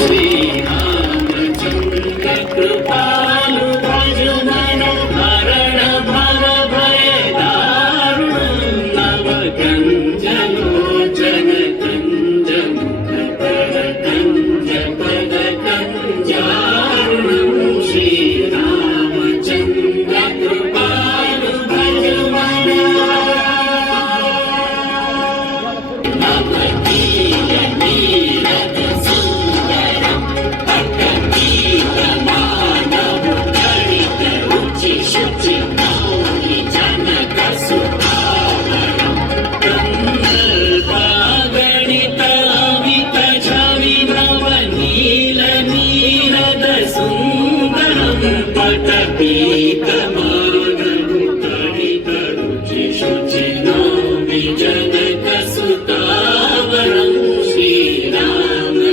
श्रीरामचन्द्र कृपालु भजु मन हरण भव भय दारुणं नव कंज लोचन कंज मुखकर कंज पद कंजारुणं श्रीरामचन्द्र कृपालु भजु मन जनक सुतावरं श्रीरामचन्द्र